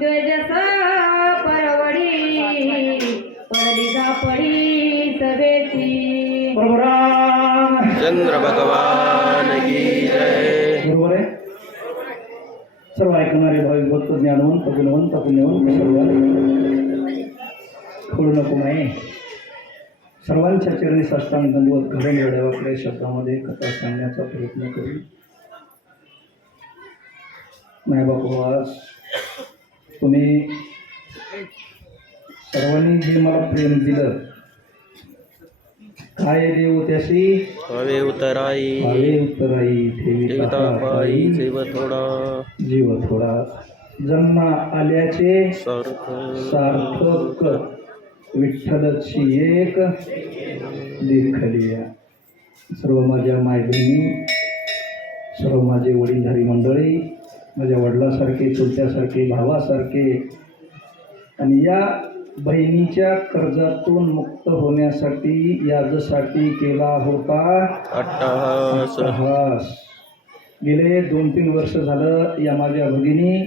तेजस परवडी पडली झापडी सभेची. चंद्र भगवान की जय. बरोबर आहे. सर्व ऐकणारे भाविक भक्त ज्ञानवंत गुणवंत पुण्यवंत सर्व खोडू नको नाही सर्वांच्या चरणी साष्टांग दंडवत घडण वेळेवाकडे शब्दामध्ये कथा सांगण्याचा प्रयत्न करू नाही बापू आज तुम्ही सर्वांनी जे मला प्रेम दिलं काय देऊ त्याशी हवे उतराई. हवे उत्तराई ठेवी देवता पायी जीव थोडा जीव थोडा. जन्म आल्याचे सार्थ. सार्थक विठ्ठलची एक दीर्घलिया. सर्व माझ्या मायबहिणी सर्व माझे वडीलधारी मंडळी माझ्या वडिलासारखे चुलत्यासारखे भावासारखे. आणि या बहिणीच्या कर्जातून मुक्त होण्यासाठी याजसाठी केला होता अट्टहास. हास गेले दोन तीन वर्ष झालं या माझ्या भगिनी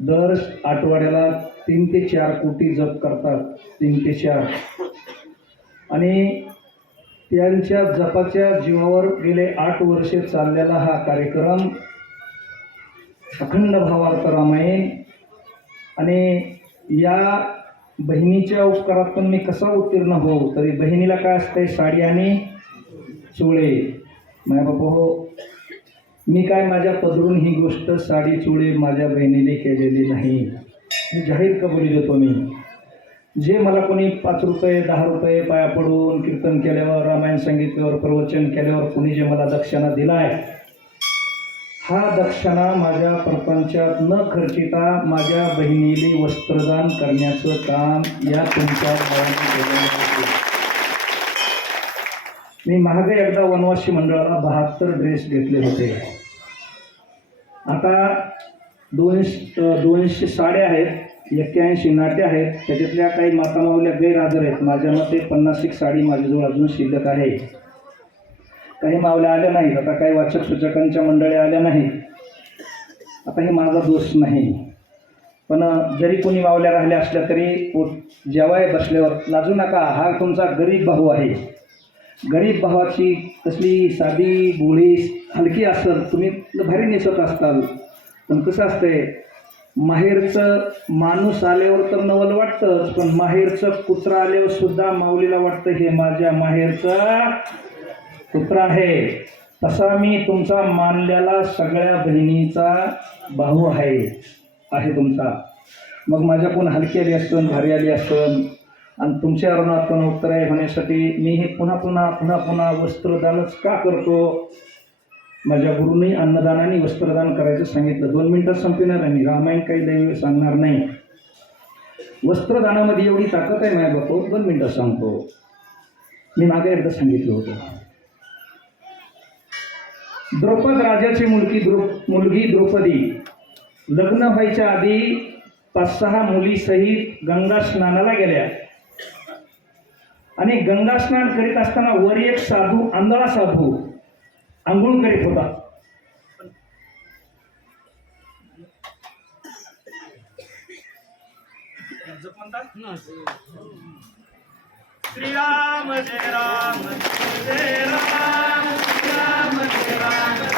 दर आठवड्याला तीन ते चार कोटी जप करतात तीन ते चार. आणि त्यांच्या जपाच्या जीवावर गेले आठ वर्षे चाललेला हा कार्यक्रम अखंड भावार्थ रामायण आणि या बहिणीच्या उपकारातून मी कसा उत्तीर्ण हो तरी बहिणीला काय असतंय? साडी आणि चुळे. माझ्या बापा हो. मी काय माझ्या पदरून ही गोष्ट साडी चुळे माझ्या बहिणीने केलेली नाही. मी जाहीर कबुली देतो मी. जे मला कोणी पाच रुपये दहा रुपये पाया पडून कीर्तन केल्यावर रामायण सांगितल्यावर प्रवचन केल्यावर कोणी जे मला दक्षिणा आहे हा दक्षिणा माझ्या प्रपंचात न खर्चिता माझ्या बहिणीला वस्त्रदान करण्याचं काम या तुमच्या मी महागे एकदा वनवासी मंडळाला बहात्तर ड्रेस घेतले होते. आता दोनशे दोनशे साड्या आहेत एक्क्याऐंशी नाट्या आहेत त्याच्यातल्या काही मातामावल्या गैरहजर आहेत. माझ्या मते पन्नास एक साडी माझ्याजवळ अजून शिल्लक आहे. काही मावल्या आल्या नाहीत आता काही वाचक सूचकांच्या मंडळी आल्या नाही. आता हे माझा दोष नाही. पण जरी कोणी मावल्या राहिल्या असल्या तरी जेवाय बसल्यावर लाजू नका हा तुमचा गरीब भाऊ आहे. गरीब भावाची कसली साधी गोळी हलकी असेल तुम्ही भारी नेसत असताल. पण कसं असतंय माहेरचं माणूस आल्यावर तर नवल वाटतंच पण माहेरचं कुत्रा आल्यावर सुद्धा माऊलीला वाटतं हे माझ्या माहेरचा कुत्रा आहे. तसा मी तुमचा मानलेला सगळ्या बहिणीचा भाऊ आहे आहे तुमचा. मग माझ्या हलकी आली असन भारी आली असन आणि तुमच्या उत्तर आहे होण्यासाठी मी हे पुन्हा पुन्हा पुन्हा पुन्हा वस्त्रदानच का करतो? माझ्या गुरुने अन्नदानाने वस्त्रदान करायचं सांगितलं. दोन मिनटं संपणार आहे मी रामायण काही दैव सांगणार नाही. वस्त्रदानामध्ये एवढी ताकद आहे माझ्या बापू दोन मिनटं सांगतो. मी मागे एकदा सांगितलं होतं. द्रौपद राजाची मुलगी द्रौ मुलगी द्रौपदी. लग्न व्हायच्या आधी पाच सहा मुलीसहित गंगा स्नानाला गेल्या. आणि गंगा स्नान करीत असताना वर एक साधू आंधळा साधू आंघोळ करीत होता. श्रीराम जय राम जय राम. श्रीराम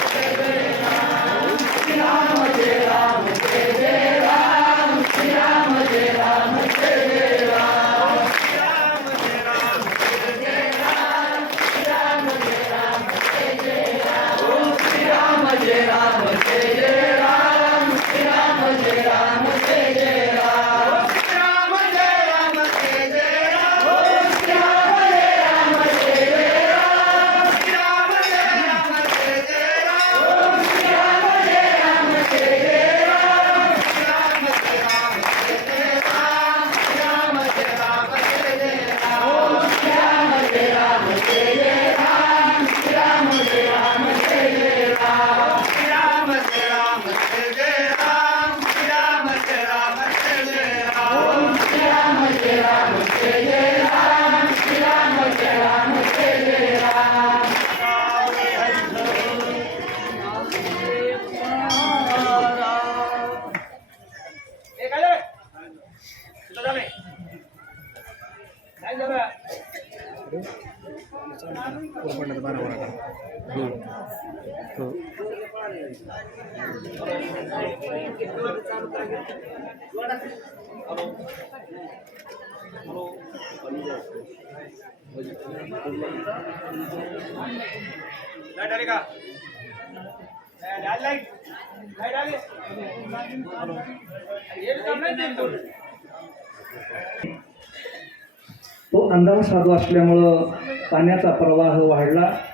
तो अंदाज साधू असल्यामुळं पाण्याचा प्रवाह वाढला.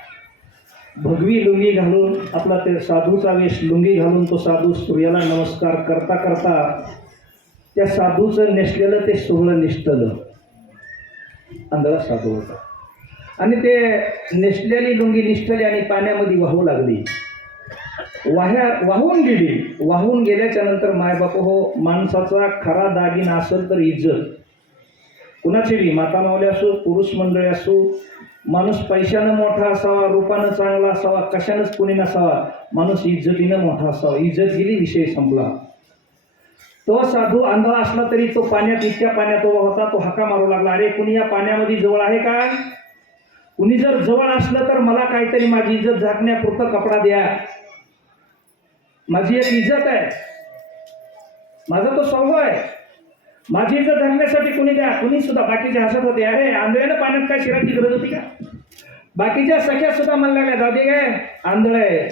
भगवी लुंगी घालून आपला ते साधूचा वेश लुंगी घालून तो साधू सूर्याला नमस्कार करता करता त्या साधूचं नेसलेलं ते सोहळं निष्ठलं अंधारा साधू होता. आणि ते नेसलेली लुंगी निष्ठली आणि पाण्यामध्ये वाहू लागली. वाह्या वाहून गेली. वाहून गेल्याच्यानंतर मायबाप हो माणसाचा खरा दागिना असेल तर इज्जत. कुणाची बी माता मावले असो पुरुष मंडळी असो माणूस पैशानं मोठा असावा रूपानं चांगला असावा कशानंच कोणी नसावा माणूस इज्जतीनं मोठा असावा. इज्जत गेली विषय संपला. तो साधू अंधळा असला तरी तो पाण्यात इतक्या पाण्यात उभा होता तो हाका मारू लागला. अरे कुणी या पाण्यामध्ये जवळ आहे का? कुणी जर जवळ असलं तर मला काहीतरी माझी इज्जत झाकण्यापुरतं कपडा द्या. माझी एक इज्जत आहे. माझा तो स्वभाव आहे. माझी इज्जत झाकण्यासाठी कुणी द्या? कुणी सुद्धा. बाकीचे हसत होते. अरे आंधळ्यानं पाण्यात काय शिरायची गरज होती का? बाकीच्या सख्या सुद्धा म्हणल्या काय दादी काय आंधळे.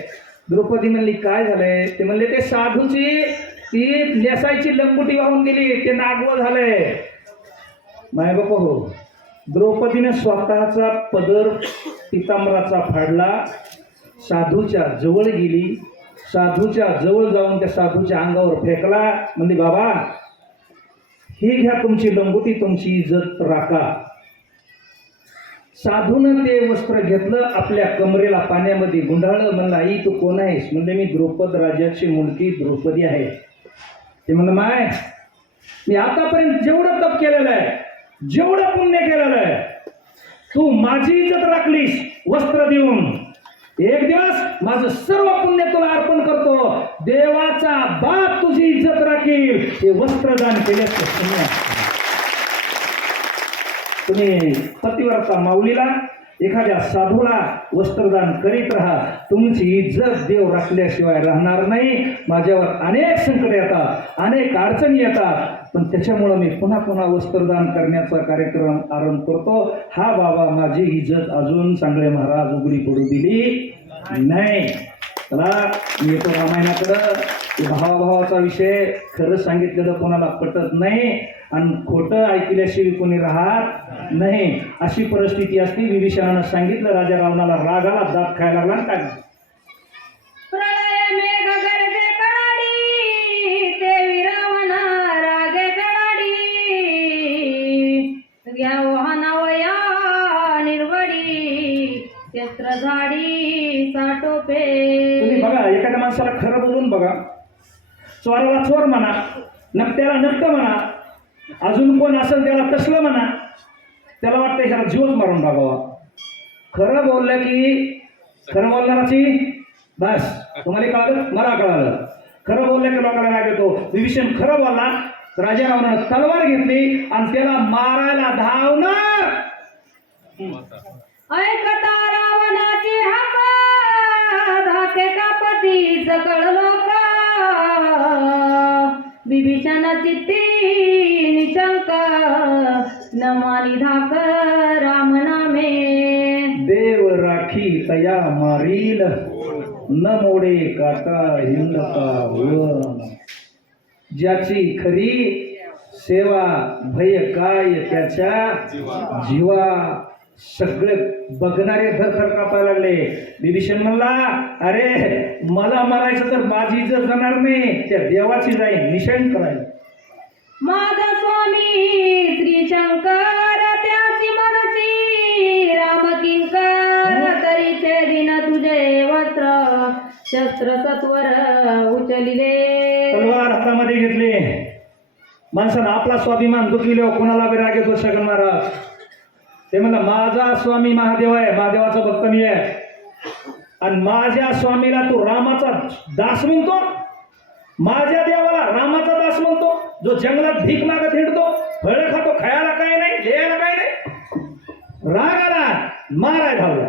द्रौपदी म्हणली काय झालंय? ते म्हणले ते साधूची ती नेसायची लंबुटी वाहून गेली. ते नागवं झालंय. माय बाप हो. द्रौपदीने स्वतःचा पदर पितांबराचा फाडला. साधूच्या जवळ गेली. साधूच्या जवळ जाऊन त्या साधूच्या अंगावर फेकला. म्हणजे बाबा ही घ्या तुमची लंगोटी तुमची इज्जत राखा. साधून ते वस्त्र घेतलं आपल्या कमरेला पाण्यामध्ये गुंडाळलं म्हणलं आई तू कोण आहेस? म्हणजे मी द्रौपद राजाची मुलगी द्रौपदी आहे. ते म्हणलं माय मी आतापर्यंत जेवढं तप केलेलं आहे जेवढं पुण्य केलेलं आहे तू माझी इज्जत राखलीस वस्त्र देऊन. एक दिवस माझं सर्व पुण्य तुला अर्पण करतो. देवाचा बाप तुझी इज्जत राखील. हे वस्त्रदान केले तुम्ही पतिव्रता माऊलीला एखाद्या साधूला वस्त्रदान करीत राहा. तुमची इज्जत देव राखल्याशिवाय राहणार नाही. माझ्यावर अनेक संकट येतात अनेक अडचणी येतात. पण त्याच्यामुळं मी पुन्हा पुन्हा वस्त्रदान करण्याचा कार्यक्रम आरंभ करतो. हा बाबा माझी इज्जत अजून सांगळे महाराज उघडी पडू दिली नाही. चला मी येतो रामायणाकडं. भावाभावाचा विषय खरं सांगितलेलं कोणाला पटत नाही आणि खोटं ऐकल्याशिवाय कोणी राहत नाही. अशी परिस्थिती असती विभीषणानं सांगितलं राजा रावणाला रागाला दात खायला लागला आणि काय घ्या वाहनावया निर्वडी शस्त्र झाडी साटोपे तुम्ही बघा एखाद्या माणसाला खरं बोलून बघा. चोराला चोर म्हणा नकट्याला नक्त म्हणा अजून कोण असेल त्याला कसलं म्हणा त्याला वाटतं ह्याला जीवच मारून टाकावा. खरं बोललं की खरं बोलणाराची बस. तुम्हाला कळालं? मला कळालं. खरं बोललं की लोकांना राग येतो. विभीषण खरं बोलला राजा रावणानं तलवार घेतली आणि त्याला मारायला धावणार. ऐकता रावणाची हाक धाके कापती सकळ लोक. बिभीषण चित्ती निशंक नमानी धाक राम नामे देव राखी तया मारील न मोडे काटा वन ज्याची खरी सेवा भय काय त्याच्या जीवा सगळे बघणारे थर थर कापायला लागले. विभीषण म्हणला अरे मला मारायचं तर माझी इज्जत जाणार नाही. त्या देवाची जाईल निषण करायला माझा स्वामी श्री शंकर त्याची मनसी राम किंकर तरीचे दिन तुझे वस्त्र शस्त्र सत्वर उचलिले. तलवार हातामध्ये घेतली. माणसानं आपला स्वाभिमान दुखविलो कोणाला बी राग येतो शगन महाराज? ते म्हणलं माझा स्वामी महादेव आहे महादेवाचा भक्त मी आहे. आणि माझ्या स्वामीला तू रामाचा दास म्हणतो? माझ्या देवाला रामाचा दास म्हणतो? जो जंगलात भीक मागत हिंडतो फळ खातो खायला काय नाही लिहायला काय नाही? राग आला माराय धावला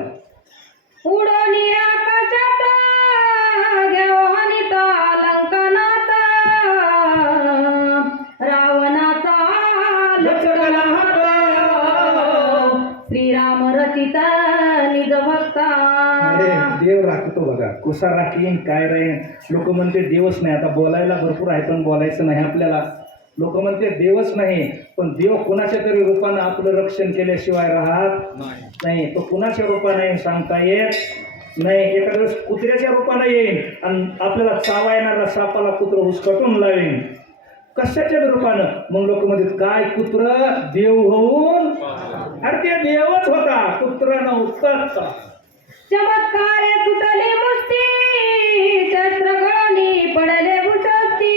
देव राखतो बघा. कुसा राखीन काय राहीन लोक म्हणते देवच नाही. आता बोलायला भरपूर आहे पण बोलायचं नाही आपल्याला. लोक म्हणते देवच नाही. पण देव कुणाच्या तरी रूपानं आपलं रक्षण केल्याशिवाय राहत नाही. तो कुणाच्या रूपाने सांगता येत नाही. एखाद्या वेळेस कुत्र्याच्या रूपानं येईल आणि आपल्याला चावा येणारा सापाला कुत्र हुसकटून लावेन. कशाच्या रूपानं? मग लोक म्हणतात काय कुत्र? देव होऊन अरे ते देवच होता. कुत्र नव्हताच चमत्कारे सुटले मुस्ती शस्त्र गळणी पडले बुटस्ती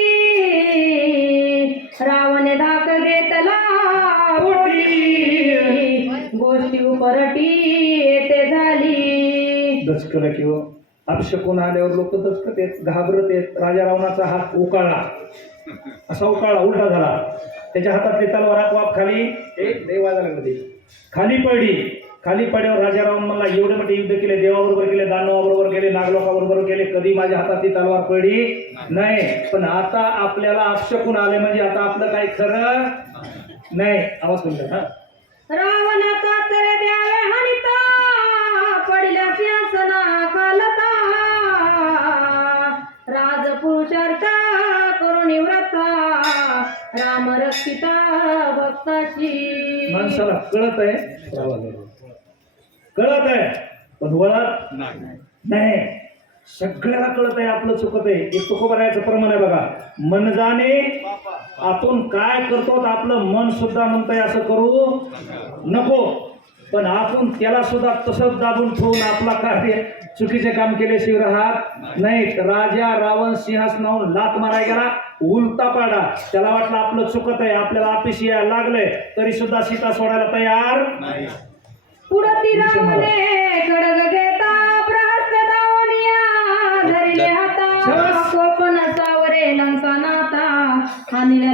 रावण धाक घेतला पोटी गोष्टी उपरटी येते झाली. दचकलं किंवा हो. अपशकून आल्यावर लोक दचकत आहेत घाबरत आहेत राजा रावणाचा हात उकाळला. असा उकाळला उलटा झाला. त्याच्या हातातली तलवार आपोआप खाली. एक देवाला लागलं खाली पडली. खाली पडल्यावर राजा रावण मला एवढे मोठे युद्ध केले देवाबरोबर केले दानवाबरोबर केले नागलोकाबरोबर केले कधी माझ्या हातातली तलवार पडली? नाही. पण आता आपल्याला अपशकून आले म्हणजे आता आपलं काही खरं? नाही. आवाज म्हणतात हा. रावणाचा तर द्यावे हनिता पडल्या सिंहासना खालता. राजपुरुषार्थ करून व्रता राम रक्षिता भक्ताची माणसाला कळत आहे कळत आहे पण वळत नाही. सगळ्याला कळत आहे आपलं चुकत आहे. एक तुकोबरायचं प्रमाण आहे बघा. मन जाणे आपण काय करतो आपलं मन सुद्धा म्हणतंय असं करू नको. पण आपण त्याला सुद्धा तसंच दाबून ठेवून आपला कार्य चुकीचे काम केल्याशिवाय राहत नाही. राजा रावण सिंहासनाहून लात माराय गेला उलटा पाडा. त्याला वाटलं आपलं चुकत आहे आपल्याला अपेशी यायला लागलंय. तरी सुद्धा सीता सोडायला तयार पुढती रावणे खडग घेता प्रहस्त धरले हाता सावरे लंका नाता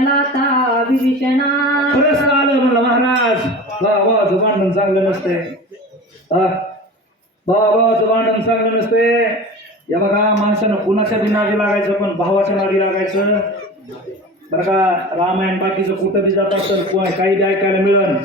लाता विभीषणा. खरंच आलं म्हणलं महाराज? वा वा भांडण चांगलं नसते हा? वा वा भांडण चांगलं नसते या बघा माणसानं कुणाच्या बी लागायचं पण भावाच्या नादी लागायचं. बरं का रामायण बाकीचं कुठं बी जात असेल काही बी ऐकायला मिळन.